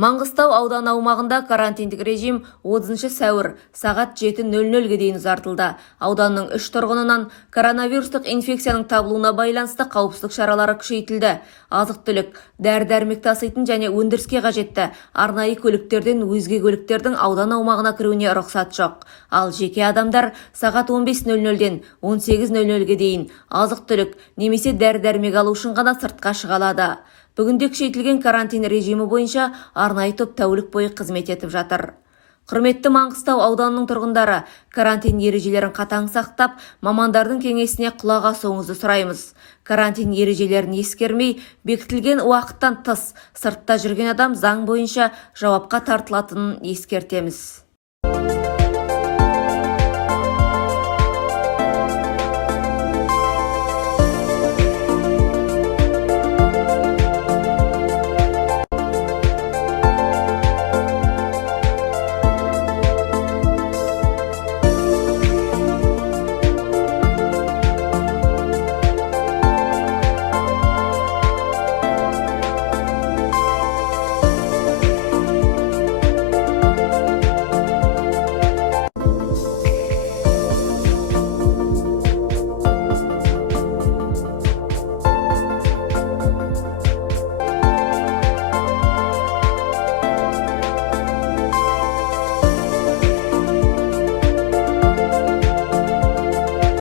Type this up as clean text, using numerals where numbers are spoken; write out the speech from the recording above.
Маңғыстау ауданы аумағында карантиндік режим 30 сәуір сағат 7:00-ге дейін ұзартылды. Ауданның 3 тұрғынынан коронавирустық инфекцияның табылуына байланысты қауіпсіздік шаралары күшейтілді. Азық-түлік, дәрі-дәрмек таситын және өндіріске қажетті арнайы көліктерден өзге көліктердің аудан аумағына кіруіне рұқсат жоқ. Ал жеке адамдар сағат 15:00-ден 18:00-ге дейін азық-түлік немесе дәрі-дәрмек алу үшін ғана сыртқа шыға алады. Бүгінде күшейтілген карантин режимі бойынша арнайы топ тәулік бойы қызмет етіп жатыр. Құрметті Маңғыстау ауданының тұрғындары, карантин ережелерін қатаң сақтап, мамандардың кеңесіне құлақ асуыңызды сұраймыз. Карантин ережелерін ескермей, бекітілген уақыттан тыс сыртта жүрген адам заң бойынша жауапқа тартылатынын ескертеміз.